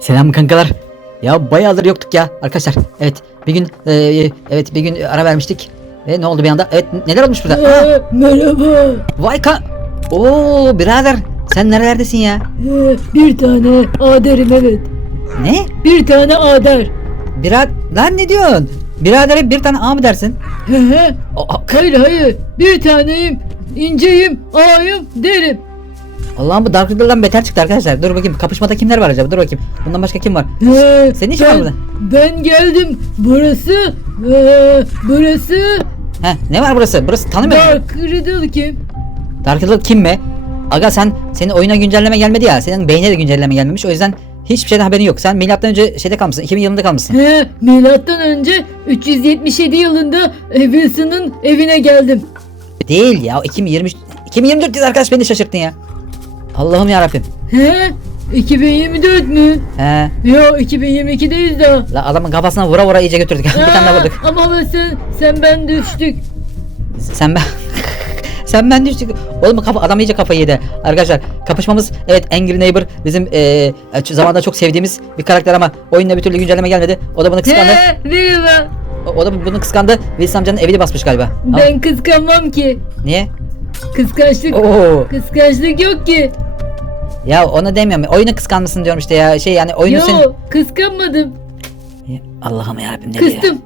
Selam kankalar. Ya bayağıdır yoktuk ya arkadaşlar. Evet bir gün e, evet bir gün ara vermiştik. Ve ne oldu bir anda? Evet neler olmuş burada? Aa, Aa, merhaba. vay ka... Oo birader sen nerelerdesin ya? Ee, bir tane aderim evet. Ne? Bir tane ader. Birader lan ne diyorsun? Biradere bir tane A mı dersin? Hayır hayır. Bir taneyim. inceyim, ağayım derim. Allah'ım bu Dark Riddle'dan beter çıktı arkadaşlar. Dur bakayım kapışmada kimler var acaba? Dur bakayım. Bundan başka kim var? Ee, Senin işin var burada. Ben geldim. Burası, ee, burası He ne var burası? Burası tanımıyor musun? Dark Riddle kim? Dark Riddle kim mi? Aga sen senin oyuna güncelleme gelmedi ya. Senin beynine de güncelleme gelmemiş. O yüzden hiçbir şeyden haberin yok. Sen milattan önce şeyde kalmışsın. 2000 yılında kalmışsın. He, milattan önce 377 yılında e, Wilson'ın evine geldim. Değil ya. 2023 2024 diyoruz arkadaş beni şaşırttın ya. Allah'ım ya Rabbim. He? 2024 mü? He. Yo 2022'deyiz daha. La adamın kafasına vura vura iyice götürdük. bir tane daha vurduk. Ama ben sen, sen ben düştük. Sen ben Sen ben düştük. Oğlum kafa, adam iyice kafayı yedi. Arkadaşlar kapışmamız evet Angry Neighbor bizim eee zamanda çok sevdiğimiz bir karakter ama oyunda bir türlü güncelleme gelmedi. O da bunu kıskandı. He, merhaba. O, o da bunu kıskandı. Wilson amcanın evini basmış galiba. Ama Ben kıskanmam ki. Niye? Kıskançlık. Oo. Kıskançlık yok ki. Ya onu demiyorum. Oyunu kıskanmışsın diyorum işte ya. Şey yani oyunu Yo sen... kıskanmadım. Ya Allah'ım yarabbim ne diyor ya? Kıstım.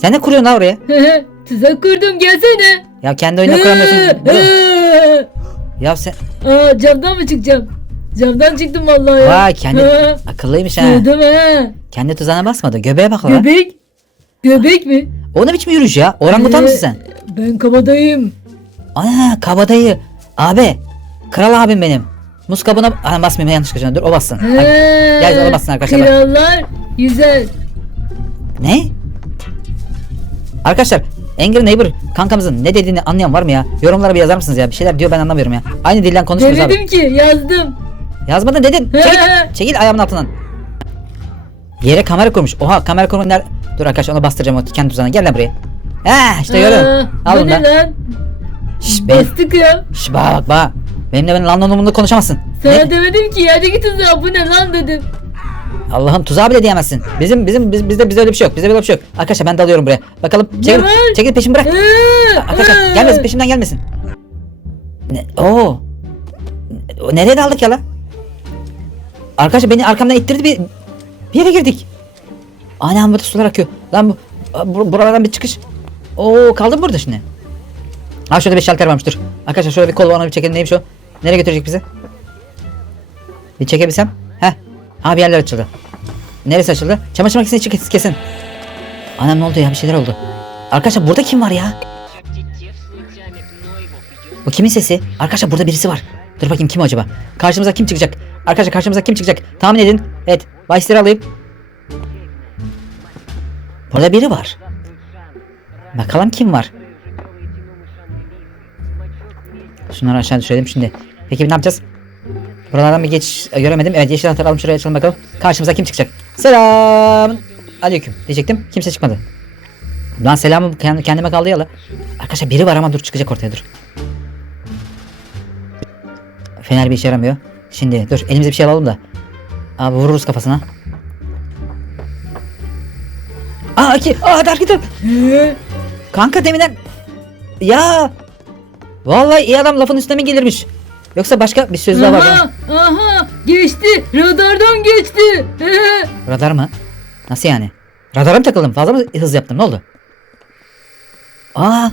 Sen ne kuruyorsun lan oraya? Tuzak kurdum gelsene. Ya kendi oyunu kuramıyorsun. Dur. Ya sen... Aa, camdan mı çıkacağım? Camdan çıktım vallahi ya. Vay kendi... He. Akıllıymış ha. Sığdım he. Kendi tuzağına basmadı. Göbeğe bak lan. Göbek. Göbek mi? O ne biçim yürüyüş ya? Orangutan Ee, mısın sen? Ben kabadayım. Ana kabadayı. Abi. Kral abim benim. Muz kabına... Ana basmayayım yanlış kaçırdım. Dur o bassın. He. Gel ona bassın arkadaşlar. Krallar güzel. Ne? Arkadaşlar Angry Neighbor kankamızın ne dediğini anlayan var mı ya? Yorumlara bir yazar mısınız ya? Bir şeyler diyor ben anlamıyorum ya. Aynı dilden konuşmuyoruz abi. Demedim ki yazdım. Yazmadın dedin. Çekil, çekil ayağımın altından. Yere kamera kurmuş. Oha kamera kurma ner... Dur arkadaşlar onu bastıracağım o kendi tuzağına. Gel lan buraya. Ha işte gördün. Al bu bunu ne da. lan? Şş, Bastık ya. şş, bak bak. Benimle ben lan lan konuşamazsın. Sana Ne? demedim ki yerdeki tuzağı bu ne lan dedim. Allah'ım tuzağa bile diyemezsin. Bizim bizim biz, bizde bizde öyle bir şey yok. Bizde böyle bir şey yok. Arkadaşlar ben dalıyorum buraya. Bakalım çekil, var? çekil peşimi bırak. Ee, Arkadaşlar ee. gelmesin peşimden gelmesin. Ne? Oo. Nereye daldık ya lan? Arkadaşlar beni arkamdan ittirdi bir, bir yere girdik. Anam burada sular akıyor. Lan bu, bu buralardan bir çıkış. Oo kaldım burada şimdi. Ha şurada bir şalter varmış dur. Arkadaşlar şöyle bir kol var bir çekelim neymiş o? Nereye götürecek bizi? Bir çekebilsem. Heh. Ha bir yerler açıldı. Neresi açıldı? Çamaşır makinesini çık kesin. Anam ne oldu ya bir şeyler oldu. Arkadaşlar burada kim var ya? Bu kimin sesi? Arkadaşlar burada birisi var. Dur bakayım kim acaba? Karşımıza kim çıkacak? Arkadaşlar karşımıza kim çıkacak? Tahmin edin. Evet. Bahisleri alayım. Burada biri var. Bakalım kim var? Şunları aşağı düşürelim şimdi. Peki ne yapacağız? Buralardan bir geç e, göremedim. Evet yeşil anahtarı alalım şuraya açalım bakalım. Karşımıza kim çıkacak? Selam. Aleyküm diyecektim. Kimse çıkmadı. Lan selamım kend- kendime kaldı ya la. Arkadaşlar biri var ama dur çıkacak ortaya dur. Fener bir işe yaramıyor. Şimdi dur elimize bir şey alalım da. Abi vururuz kafasına. Aa iki. Aa Dark. Ee, Kanka deminden. Ya. Vallahi iyi adam lafın üstüne mi gelirmiş? Yoksa başka bir söz daha var. aha, aha geçti. Radardan geçti. Ee, Radar mı? Nasıl yani? Radara mı takıldım? Fazla mı hız yaptım? Ne oldu? Aa.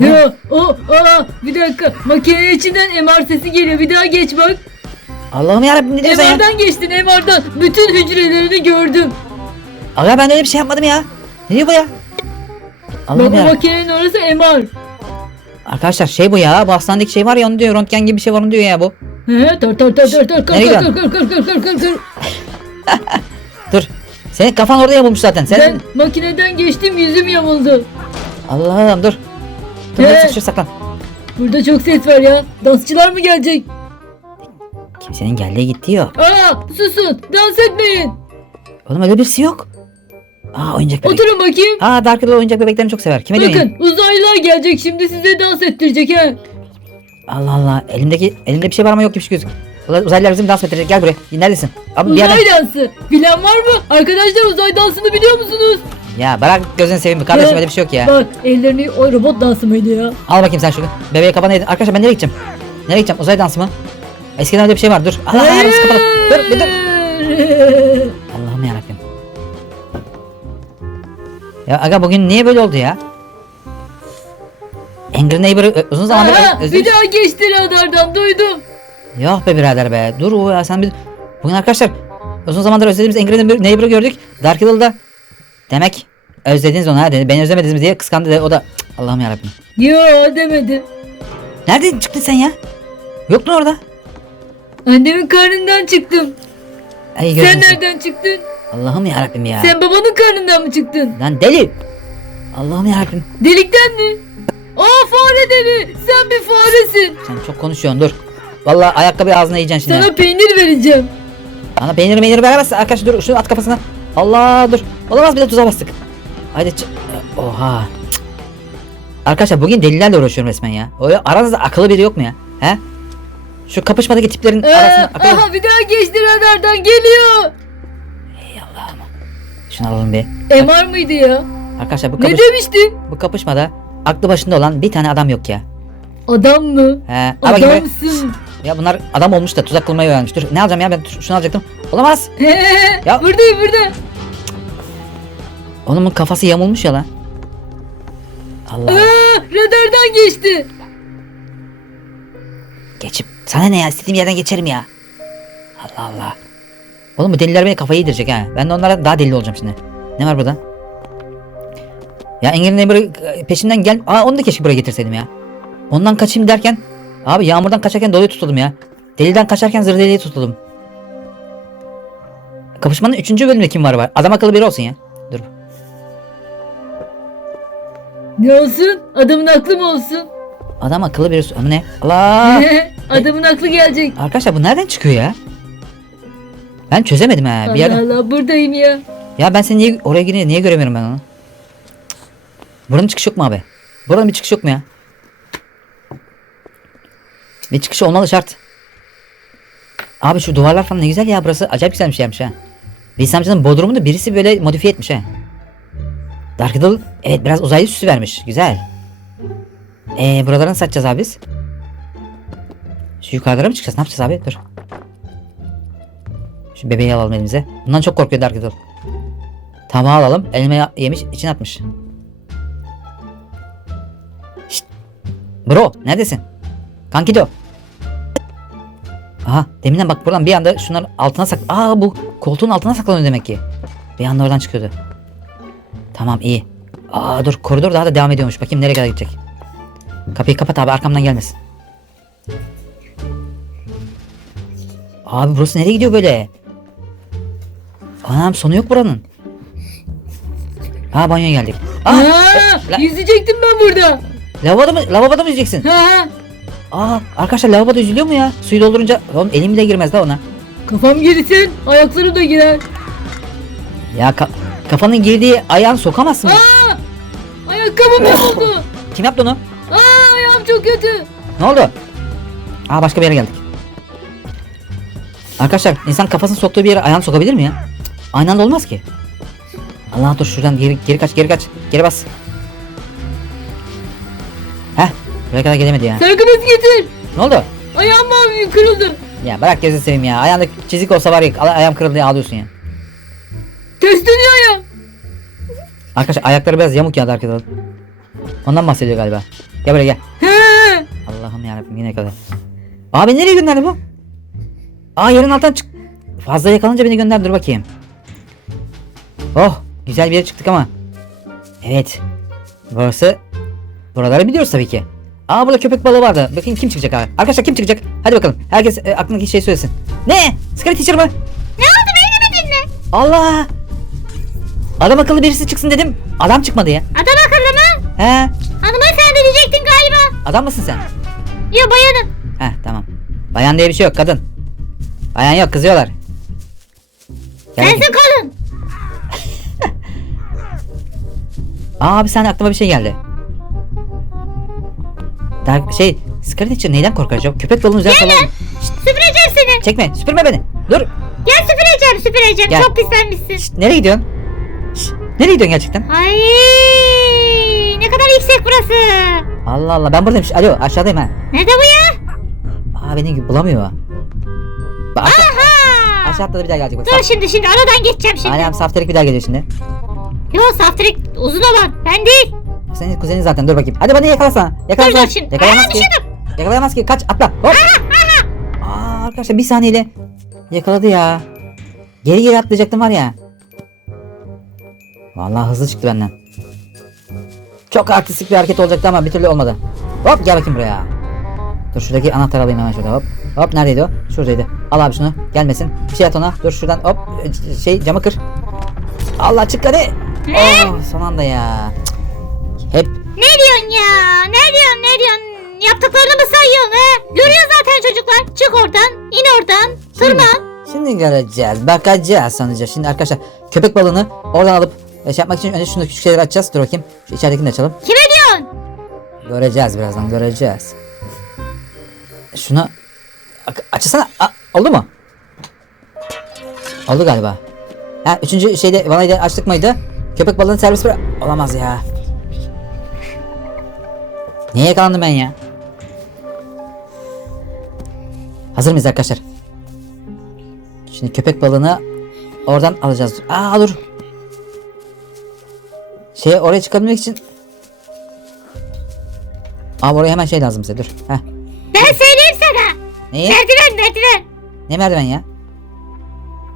o- ya o aa bir dakika makinenin içinden MR sesi geliyor. Bir daha geç bak. Allah'ım yarabbim ne diyorsun ya? MR'dan geçtin MR'dan. Bütün hücrelerini gördüm. Aga ben öyle bir şey yapmadım ya. Ne diyor bu ya? Allah'ım Baba ya. makinenin orası MR. Arkadaşlar şey bu ya. Bu hastanedeki şey var ya onu diyor. Röntgen gibi bir şey var onu diyor ya bu. He tar tar tar tar tar kar Nereye kar kar kar. Dur. Senin kafan orada yamulmuş zaten. Sen Ben makineden geçtim yüzüm yamuldu. Allah'ım dur. Dur He. dur sıkışır saklan. Burada çok ses var ya. Dansçılar mı gelecek? Kimsenin geldiği gittiği yok. Aa susun dans etmeyin. Oğlum öyle birisi yok. Aa oyuncak bebek. Oturun bakayım. Aa Dark Riddle oyuncak bebeklerini çok sever. Kime diyorsun? Bakın uzaylılar gelecek şimdi size dans ettirecek he. Allah Allah. Elimdeki elimde bir şey var ama yok gibi gözük. Ulan uzaylılar bizim dans ettirecek. Gel buraya. Neredesin? Abi bir. Uzay dansı. Bilen var mı? Arkadaşlar uzay dansını biliyor musunuz? Ya bırak gözünü seveyim. Kardeşim öyle bir şey yok ya. Bak ellerini o robot dansı mıydı ya? Al bakayım sen şunu. Bebeğe kafana yedin. Arkadaşlar ben nereye gideceğim? Nereye gideceğim? Uzay dansı mı? Eskiden öyle bir şey var. Dur. Allah Allah. Kapalı? Dur bir dur. Yarabbim. Ya aga bugün niye böyle oldu ya? Angry Neighbor'ı uzun zamandır Aha, özlemiş. bir daha geçti radardan duydum. Yok be birader be. Dur o ya sen bir... Bugün arkadaşlar uzun zamandır özlediğimiz Angry Neighbor'ı gördük. Dark Riddle'da. Demek özlediniz onu ha dedi. Beni özlemediniz diye kıskandı de o da Cık, Allah'ım yarabbim. Yo demedi. Nereden çıktın sen ya? Yoktun orada. Annemin karnından çıktım. Ay, Sen nereden çıktın? Allah'ım yarabbim ya. Sen babanın karnından mı çıktın? Lan deli. Allah'ım yarabbim. Delikten mi? Aa fare deli. Sen bir faresin. Sen çok konuşuyorsun dur. Vallahi ayakkabı ağzına yiyeceksin şimdi. Sana peynir vereceğim. Bana peynir meynir veremezsin. Arkadaş dur şunu at kafasına. Allah dur. Olamaz bir de tuzağa bastık. Haydi çık. Oha. Cık. Arkadaşlar bugün delilerle uğraşıyorum resmen ya. O aranızda akıllı biri yok mu ya? He? Şu kapışmadaki tiplerin Ee, arasında akıllı... aha bir daha geçti radardan geliyor. Ey Allah'ım. Şunu alalım bir. MR mıydı ya? Arkadaşlar bu, Ne kapış... demiştin? bu kapışmada aklı başında olan bir tane adam yok ya. Adam mı? He. Buraya. Adamsın. Ya bunlar adam olmuş da tuzak kurmayı öğrenmiş. Dur ne alacağım ya ben şunu alacaktım. Olamaz. Ya- Buradayım burada. Onun kafası yamulmuş ya lan. Allah. Aa, radardan geçti. Geçip sana ne ya istediğim yerden geçerim ya. Allah Allah. Oğlum bu deliler beni kafayı yedirecek ha. Ben de onlara daha deli olacağım şimdi. Ne var burada? Ya Engel'in Neighbor'ı peşinden gel. Aa onu da keşke buraya getirseydim ya. Ondan kaçayım derken. Abi yağmurdan kaçarken dolayı tutuldum ya. Deliden kaçarken zır deliye tutuldum. Kapışmanın 3. bölümünde kim var var? Adam akıllı biri olsun ya. Dur. Ne olsun? Adamın aklı mı olsun? Adam akıllı biri olsun. Ama ne? Allah. Adamın aklı gelecek. Arkadaşlar bu nereden çıkıyor ya? Ben çözemedim ha. Bir Allah yerden... Allah buradayım ya. Ya ben seni niye oraya giriyor niye göremiyorum ben onu? Buranın çıkışı yok mu abi? Buranın bir çıkışı yok mu ya? Bir çıkışı olmalı şart. Abi şu duvarlar falan ne güzel ya burası acayip güzelmiş yapmış ha. Bilsamcının bodrumunu da birisi böyle modifiye etmiş ha. Dark evet biraz uzaylı süsü vermiş güzel. Eee buraları nasıl açacağız abi biz? Şu yukarılara mı çıkacağız ne yapacağız abi dur. Şu bebeği alalım elimize. Bundan çok korkuyor Dark Riddle. Tabağı alalım. Elime yemiş, içine atmış. Şşt. Bro, neredesin? Kankido. Aha, deminden bak buradan bir anda şunların altına sak... Aa bu koltuğun altına saklanıyor demek ki. Bir anda oradan çıkıyordu. Tamam iyi. Aa dur koridor daha da devam ediyormuş. Bakayım nereye kadar gidecek. Kapıyı kapat abi arkamdan gelmesin. Abi burası nereye gidiyor böyle? Anam sonu yok buranın. Aa banyoya geldik. Aa, Aa, la- yüzecektim ben burada. lavaboda mı, lavaboda mı yüzeceksin? Ha, ha. Aa arkadaşlar lavaboda yüzülüyor mu ya? Suyu doldurunca oğlum elim bile girmez da ona. Kafam girsin, ayaklarım da girer. Ya ka- kafanın girdiği ayağını sokamazsın. Aa, ayakkabım bozuldu. Kim yaptı onu? Aa, ayağım çok kötü. Ne oldu? Aa başka bir yere geldik. Arkadaşlar insan kafasını soktuğu bir yere ayağını sokabilir mi ya? Aynı anda olmaz ki. Allah dur şuradan geri, geri kaç geri kaç. Geri bas. Heh buraya kadar gelemedi ya. Sargımız getir. Ne oldu? Ayağım mavi kırıldı. Ya bırak gözünü seveyim ya. Ayağında çizik olsa var ya ay- ayağım kırıldı diye ağlıyorsun ya. Ters dönüyor ayağım. Arkadaşlar ayakları biraz yamuk ya Riddle. Ondan bahsediyor galiba. Gel buraya gel. Allah'ım yarabbim yine kadar. Abi nereye gönderdi bu? Aa yerin altından çık. Fazla yakalanınca beni gönder dur bakayım. Oh güzel bir yere çıktık ama. Evet. Burası. Buraları biliyoruz tabii ki. Aa burada köpek balığı vardı. Bakayım kim çıkacak abi. Arkadaşlar kim çıkacak? Hadi bakalım. Herkes e, aklındaki şey söylesin. Ne? Scary Teacher mı? Ne oldu beğenemedin mi? Allah. Adam akıllı birisi çıksın dedim. Adam çıkmadı ya. Adam akıllı mı? He. Hanımefendi diyecektin galiba. Adam mısın sen? Ya bayanım. Heh tamam. Bayan diye bir şey yok kadın. Bayan yok kızıyorlar. Sensin kadın. Aa bir saniye aklıma bir şey geldi. Dark, şey Scarlet Teacher neyden korkar acaba? Köpek balığının üzerine Gel falan. lan. Şşt, süpüreceğim seni. Çekme süpürme beni. Dur. Gel süpüreceğim süpüreceğim. Gel. Çok pislenmişsin. Şşt, nereye gidiyorsun? Şşt, nereye gidiyorsun gerçekten? Ay ne kadar yüksek burası. Allah Allah ben buradayım. Şşt, Alo aşağıdayım ha. Nerede bu ya? Aa beni bulamıyor. Bak aşağı, Ha. aşağı atladı bir daha gelecek bak. Dur şimdi şimdi aradan geçeceğim şimdi. Annem safterik bir daha geliyor şimdi. Yo saftirik uzun olan ben değil. Senin kuzenin zaten dur bakayım. Hadi bana yakalasana. Dur Yakalasana. dur şimdi. Yakalayamaz Aa ki. Yakalayamaz ki. Kaç atla. Hop. Aa arkadaşlar bir saniyeyle yakaladı ya. Geri geri atlayacaktım var ya. Vallahi hızlı çıktı benden. Çok artistik bir hareket olacaktı ama bir türlü olmadı. Hop gel bakayım buraya. Dur şuradaki anahtarı alayım hemen şurada hop. Hop neredeydi o? Şuradaydı. Al abi şunu. Gelmesin. Bir şey at ona. Dur şuradan hop. Şey camı kır. Allah çık hadi. Oh, son anda ya. Cık. Hep Ne diyorsun ya? Ne diyorsun ne diyorsun? Yaptıklarını mı sayıyorsun he? Görüyor zaten çocuklar. Çık oradan. in oradan. Tırman. Şimdi göreceğiz. Bakacağız sonuca. Şimdi arkadaşlar köpek balığını oradan alıp e, şey yapmak için önce şunu küçük şeyleri açacağız. Dur bakayım. Şu içeridekini de açalım. Kime diyorsun? Göreceğiz birazdan göreceğiz. Şunu Ak- açsana. Aa, oldu mu? Oldu galiba. Ha, üçüncü şeyde vanayı da açtık mıydı? Köpek balığını servis bırak. Olamaz ya. Niye yakalandım ben ya? Hazır mıyız arkadaşlar? Şimdi köpek balığını oradan alacağız. Aa dur. Şey oraya çıkabilmek için Abi oraya hemen şey lazım bize dur. Heh. Ben söyleyeyim sana. Neyi? Merdiven merdiven. Ne merdiven ya?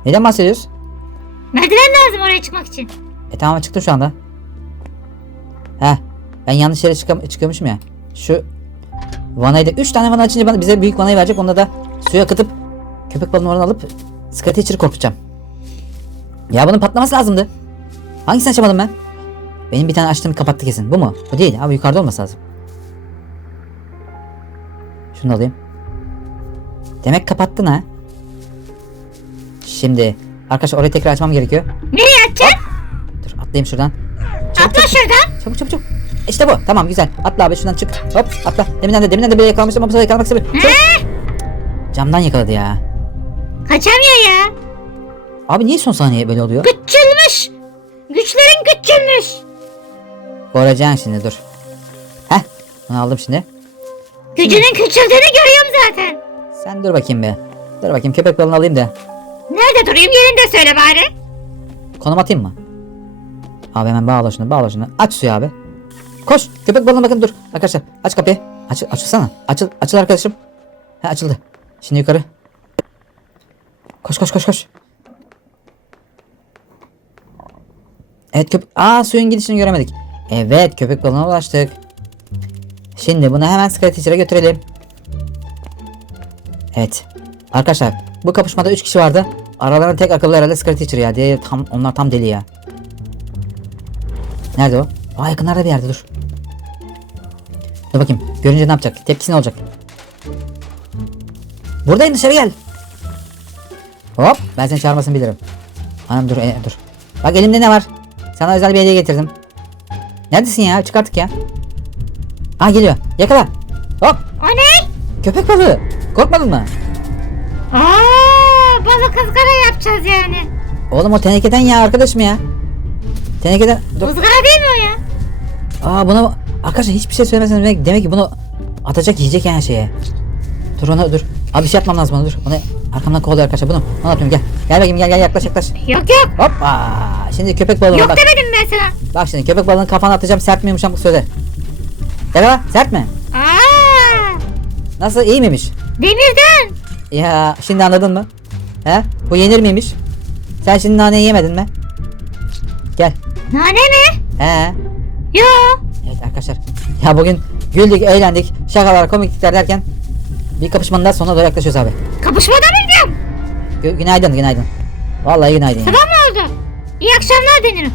Neden bahsediyoruz? Merdiven lazım oraya çıkmak için. E tamam çıktım şu anda. Heh. Ben yanlış yere çıkam çıkıyormuşum ya. Şu vanayı da 3 tane vana açınca bana bize büyük vanayı verecek. Onu da suya akıtıp köpek balığını oradan alıp Scratch'i içeri korkutacağım. Ya bunun patlaması lazımdı. Hangisini açamadım ben? Benim bir tane açtığım kapattı kesin. Bu mu? Bu değil. Abi yukarıda olması lazım. Şunu alayım. Demek kapattın ha. Şimdi arkadaşlar orayı tekrar açmam gerekiyor. Nereye atacaksın? Dur atlayayım şuradan. Atla şuradan. Çabuk çabuk çabuk. İşte bu. Tamam güzel. Atla abi şuradan çık. Hop atla. Deminden de deminden de böyle yakalamıştım ama bu sefer yakalamak istemiyorum. Çabuk. Camdan yakaladı ya. Kaçamıyor ya. Abi niye son saniye böyle oluyor? Küçülmüş. Güçlerin küçülmüş. Göreceksin şimdi dur. Heh. Bunu aldım şimdi. Gücünün küçüldüğünü görüyorum zaten. Sen dur bakayım be. Dur bakayım köpek balığını alayım da. Nerede durayım yerinde söyle bari. Konum atayım mı? Abi hemen bağla şunu bağla şunu. Aç suyu abi. Koş. Köpek balığına bakın dur. Arkadaşlar aç kapıyı. Aç, açılsana. Açıl, açıl arkadaşım. He açıldı. Şimdi yukarı. Koş koş koş koş. Evet köpek... Aa suyun gidişini göremedik. Evet köpek balığına ulaştık. Şimdi bunu hemen Sky götürelim. Evet. Arkadaşlar bu kapışmada 3 kişi vardı. Aralarında tek akıllı herhalde Sky Teacher ya. Diğeri tam, onlar tam deli ya. Nerede o? Aa yakınlarda bir yerde dur. Dur bakayım. Görünce ne yapacak? Tepkisi ne olacak? Buradayım dışarı gel. Hop ben seni çağırmasını bilirim. Anam dur e, dur. Bak elimde ne var? Sana özel bir hediye getirdim. Neredesin ya? Çık artık ya. Aa geliyor. Yakala. Hop. O ne? Köpek balığı. Korkmadın mı? Aa, balık ızgara yapacağız yani. Oğlum o tenekeden ya arkadaşım ya. Tenekeden. Dur. Izgara değil mi o ya? Aa buna arkadaşlar hiçbir şey söylemesen demek, demek ki bunu atacak yiyecek yani şeye. Dur onu dur. Abi bir şey yapmam lazım ona dur. Onu arkamdan kovalıyor arkadaşlar bunu. Onu atıyorum gel. Gel bakayım gel gel yaklaş yaklaş. Yok yok. Hoppa. Şimdi köpek balığına Yok bak. demedim ben sana. Bak şimdi köpek balığını kafana atacağım sert mi yumuşak mı söyle. Yakala sert mi? Aa, Nasıl iyi miymiş? demirden. Ya şimdi anladın mı? He? Bu yenir miymiş? Sen şimdi naneyi yemedin mi? Gel. Nane mi? He. Yok. Evet arkadaşlar. Ya bugün güldük, eğlendik, şakalar, komiklikler derken bir kapışmanın daha sonuna doğru yaklaşıyoruz abi. Kapışmada mıydım? Gü- günaydın, günaydın. Vallahi günaydın. Sabah mı oldu? İyi akşamlar denirim.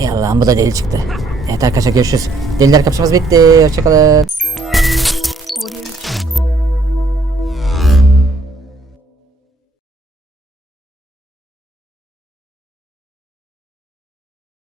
Ey Allah'ım bu da deli çıktı. Evet arkadaşlar görüşürüz. Deliler kapışması bitti. Hoşçakalın.